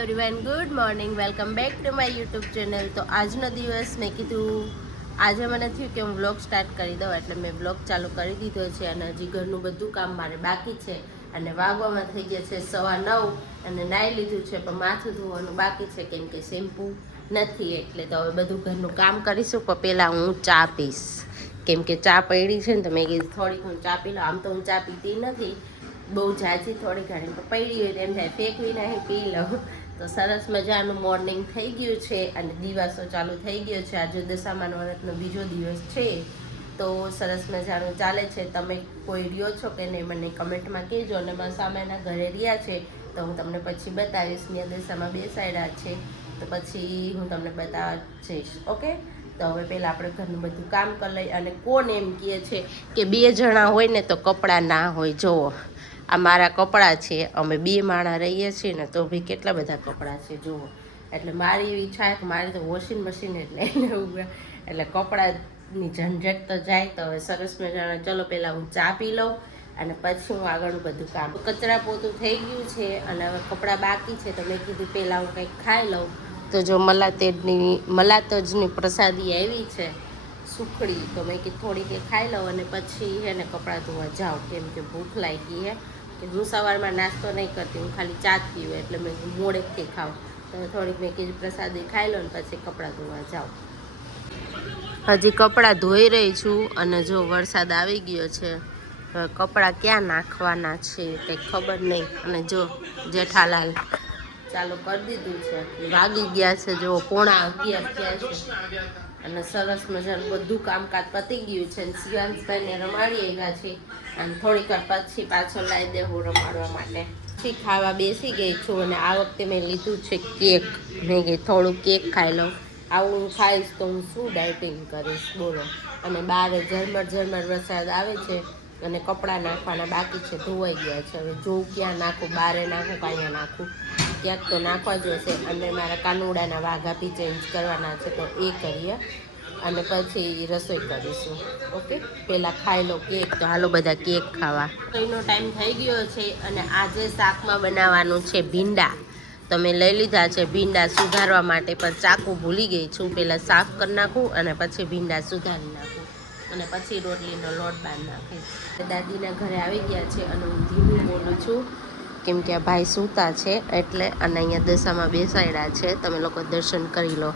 Everyone, good morning, welcome back to my YouTube channel. તો આજનો દિવસ મેં કીધું આજે મને થયું કે હું વ્લોગ સ્ટાર્ટ કરી દઉં, એટલે મેં વ્લોગ ચાલુ કરી દીધો છે. અને હજી ઘરનું બધું કામ મારે બાકી છે. અને વાગવામાં થઈ ગયા છે 9:15 અને નાહી લીધું છે, પણ માથું ધોવાનું બાકી છે કેમ કે શેમ્પૂ નથી. એટલે તો હવે બધું ઘરનું કામ કરીશું, પણ પહેલાં હું ચા પીશ કેમ કે ચા પડી છે ને. તો મેં કીધું થોડીક હું ચા પી લઉં. આમ તો હું ચા પીતી નથી બહુ ઝાઝી, થોડી ઘણી તો પડી હોય તો એમ થાય ફેંકવી નહીં પી લઉં. તો સરસ મજાનું મોર્નિંગ થઈ ગયું છે અને દિવસો ચાલુ થઈ ગયો છે. આજે દશામાનો વ્રતનો બીજો દિવસ છે, તો સરસ મજાનું ચાલે છે. તમે કોઈ રહ્યો છો કે નહીં મને કમેન્ટમાં કહેજો. અને મારા સામેના ઘરે રહ્યા છે તો હું તમને પછી બતાવીશ. ત્યાં દશામાં બેસાડ્યા છે તો પછી હું તમને બતાવવા જઈશ. ઓકે, તો હવે પહેલાં આપણે ઘરનું બધું કામ કરી લઈએ. અને કોણ એમ કહે છે કે 2 જણા હોય ને તો કપડાં ના હોય. જુઓ, આ મારા કપડાં છે, અમે 2 માણા રહીએ છીએ ને તો ભાઈ કેટલા બધા કપડાં છે જુઓ. એટલે મારી એવી ઈચ્છા કે મારે તો વોશિંગ મશીન એટલે કપડાની ઝંઝટ તો જાય. તો હવે સરસ મજાના ચલો પહેલાં હું ચા પી લઉં અને પછી હું આગળનું બધું કામ. કચરા પોતું થઈ ગયું છે અને હવે કપડાં બાકી છે, તો મેં કીધું પહેલાં હું કંઈક ખાઈ લઉં. તો જો મલાતજની પ્રસાદી આવી છે સુખડી, તો મેં કીધું થોડીક ખાઈ લઉં અને પછી હે ને કપડાં ધોવા જાઉં કેમ કે ભૂખ લાગી હે. કે હું સવારમાં નાસ્તો નહીં કરતી, હું ખાલી ચા જ પીવું, એટલે મેં મોડેકથી ખાઉં. તો થોડીક મેં કીધું પ્રસાદી ખાઈ લઉં ને પછી કપડાં ધોવા જાઉં. હજી કપડાં ધોઈ રહી છું અને જો વરસાદ આવી ગયો છે. કપડાં ક્યાં નાખવાના છે કંઈ ખબર નહીં. અને જો જેઠાલાલ ચાલુ કરી દીધું છે. વાગી ગયા છે જો 11:15 થયા છે અને સરસ મજાનું બધું કામકાજ પતી ગયું છે. અને શિવાંશભાઈને રમાડી આવ્યા છે અને થોડીક વાર પછી પાછો લાવી દેવું રમાડવા માટે. પછી ખાવા બેસી ગઈ છું અને આ વખતે મેં લીધું છે કેક. મેં કીધું થોડું કેક ખાઈ લઉં. આવું હું ખાઈશ તો હું શું ડાયટિંગ કરીશ બોલો. અને બહાર ઝરમર વરસાદ આવે છે અને કપડાં નાખવાના બાકી છે, ધોવાઈ ગયા છે. હવે જોઉં ક્યાં નાખું, બારે નાખું કાંઈ નાખું, ક્યાંક તો નાખવા જોઈશે. અને મારા કાનુડાના વાઘા બી ચેન્જ કરવાના છે તો એ કરીએ અને પછી રસોઈ કરીશું. ઓકે, પહેલાં ખાઈ લો કેક. તો હાલો બધા કેક ખાવા. રસોઈનો ટાઈમ થઈ ગયો છે અને આજે શાકમાં બનાવવાનું છે ભીંડા. તો મેં લઈ લીધા છે ભીંડા સુધારવા માટે, પણ ચાકુ ભૂલી ગઈ છું. પહેલાં સાફ કરી નાખું અને પછી ભીંડા સુધારી નાખું અને પછી રોટલીનો લોટ બાંધી નાખીશ. દાદીના ઘરે આવી ગયા છે અને હું ધીમું બોલું છું કેમ કે આ ભાઈ સૂતા છે એટલે. અને અહીંયા દશામાં બેસાડ્યા છે, તમે લોકો દર્શન કરી લો.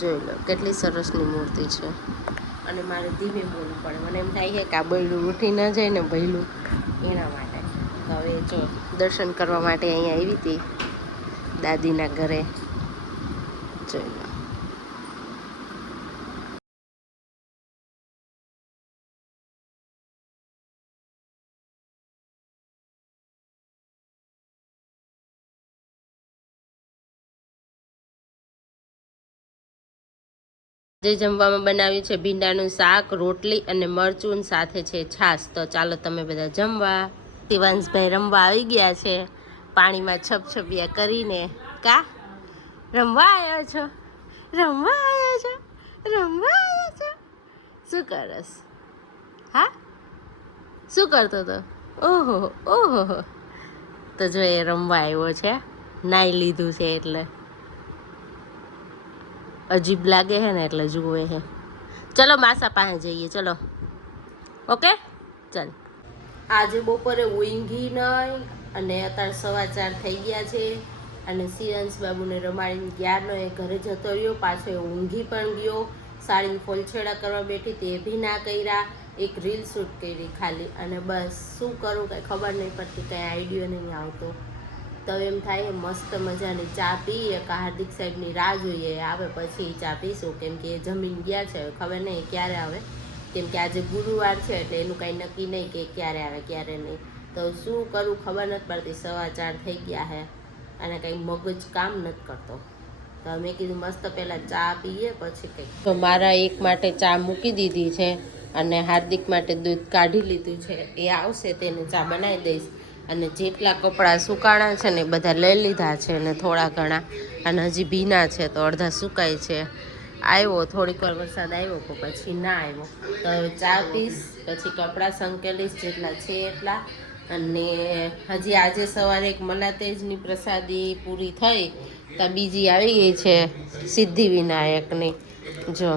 જોઈ લો કેટલી સરસની મૂર્તિ છે. અને મારે ધીમે બોલવું પડે, મને એમ થાય છે કે આ બૈલું ઉઠી ન જાય ને ભૈલું, એના માટે. તો હવે જો દર્શન કરવા માટે અહીંયા આવી હતી દાદીના ઘરે. જોઈ લો. જે જમવામાં બનાવ્યું છે ભીંડાનું શાક, રોટલી અને મરચું સાથે છે છાશ. તો ચાલો તમે બધા જમવા. શિવાંશભાઈ રમવા આવી ગયા છે પાણીમાં છપછપિયા કરીને. કા રમવા આવ્યો છો? રમવા આવ્યો છો? રમવા આવ્યો છો? શું કરસ? હા, શું કરતો હતો? ઓહો ઓહો. તો જો એ રમવા આવ્યો છે, નાઈ લીધું છે એટલે અજીબ લાગે છે ને એટલે જુએ છે. ચલો માસા પાસે જઈએ, ચલો. ઓકે ચાલ. આજે બપોરે ઊંઘી નહીં અને અત્યારે 4:15 થઈ ગયા છે. અને શિયાંશ બાબુને રમાડીને ક્યારનો એ ઘરે જતો રહ્યો, પાછો એ ઊંઘી પણ ગયો. સાડીને ફોલછેડા કરવા બેઠી તે બી ના કર્યા. એક રીલ શૂટ કરી ખાલી. અને બસ શું કરું કંઈ ખબર નહીં પડતી, કંઈ આઈડિયો નહીં આવતો. તો એમ થાય મસ્ત મજાની ચા પીએ કે હાર્દિક સાહેબની રાહ જોઈએ આવે પછી ચા પીશું. કેમ કે એ જમીન ગયા છે, ખબર નહીં ક્યારે આવે. કેમ કે આજે ગુરુવાર છે એટલે એનું કાંઈ નક્કી નહીં કે ક્યારે આવે ક્યારે નહીં. તો શું કરું ખબર નથી પડતી. 4:15 થઈ ગયા છે અને કંઈ મગજ કામ નથી કરતો. તો મેં કીધું મસ્ત પહેલાં ચા પીએ પછી કંઈક. તો મારા એક માટે ચા મૂકી દીધી છે અને હાર્દિક માટે દૂધ કાઢી લીધું છે. એ આવશે તેને ચા બનાવી દઈશ. અને જેટલા કપડાં સુકાણા છે ને બધા લઈ લીધા છે ને થોડા ઘણા, અને હજી ભીના છે તો અડધા સુકાય છે. આવ્યો થોડીક વાર વરસાદ આવ્યો પછી ના આવ્યો. તો હવે ચા પીશ પછી કપડાં સંકેલીશ જેટલા છે એટલા. અને હજી આજે સવારે એક મલાતેજની પ્રસાદી પૂરી થઈ તો બીજી આવી ગઈ છે સિદ્ધિવિનાયકની. જો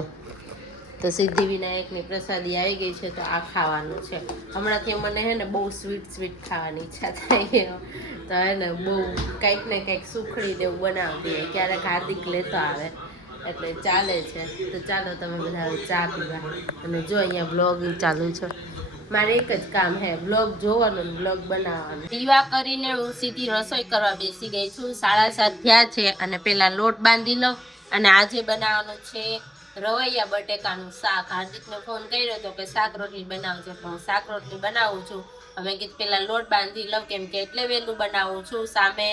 તો સિદ્ધિવિનાયકની પ્રસાદી આવી ગઈ છે તો આ ખાવાનું છે. હમણાંથી મને હે ને બહુ સ્વીટ ખાવાની ઈચ્છા થાય તો હે ને બહુ કંઈક ને કંઈક સુખડી દેવું બનાવતી હોય. ક્યારેક હાર્દિક લેતો આવે એટલે ચાલે છે. તો ચાલો તમે બધા ચા પીવા. અને જો અહીંયા બ્લોગ ચાલુ છે. મારે એક જ કામ હે, બ્લોગ જોવાનું ને બ્લોગ બનાવવાનું. દીવા કરીને હું સીધી રસોઈ કરવા બેસી ગઈ છું. 7:30 થયા છે અને પેલા લોટ બાંધી લઉં. અને આજે બનાવવાનું છે રવૈયા બટેકાનું શાક. હાર્દિકને ફોન કર્યો હતો કે શાક રોટલી બનાવજો, પણ હું શાક રોટલી બનાવું છું. અમે કીધું પેલા લોટ બાંધી લઉં, કેમ કે એટલે વહેલું બનાવું છું, સામે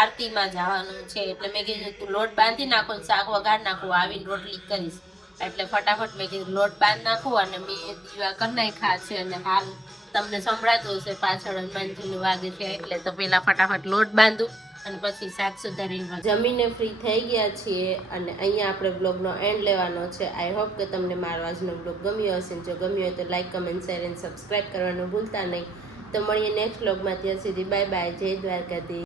આરતીમાં જવાનું છે. એટલે મેં કીધું તું લોટ બાંધી નાખો, શાક વઘાર નાખું, આવીને રોટલી કરીશ. એટલે ફટાફટ મેં કીધું લોટ બાંધ નાખું અને મેં દીવા કરી નાખ્યા છે. અને હાલ તમને સંભળાતું હશે પાછળ હનુમાનજીનું વાગે છે, એટલે તો પેલા ફટાફટ લોટ બાંધું અને પછી શાક સુધારીને જમીને ફ્રી થઈ ગયા છીએ. અને અહીંયા આપણે બ્લોગનો એન્ડ લેવાનો છે. આઈ હોપ કે તમને મારો આજનો બ્લોગ ગમ્યો હશે. જો ગમ્યો હોય તો લાઈક, કમેન્ટ, શેર અને સબસ્ક્રાઈબ કરવાનું ભૂલતા નહીં. તો મળીએ નેક્સ્ટ બ્લોગમાં. ત્યાં સુધી બાય બાય. જય દ્વારકાધીશ.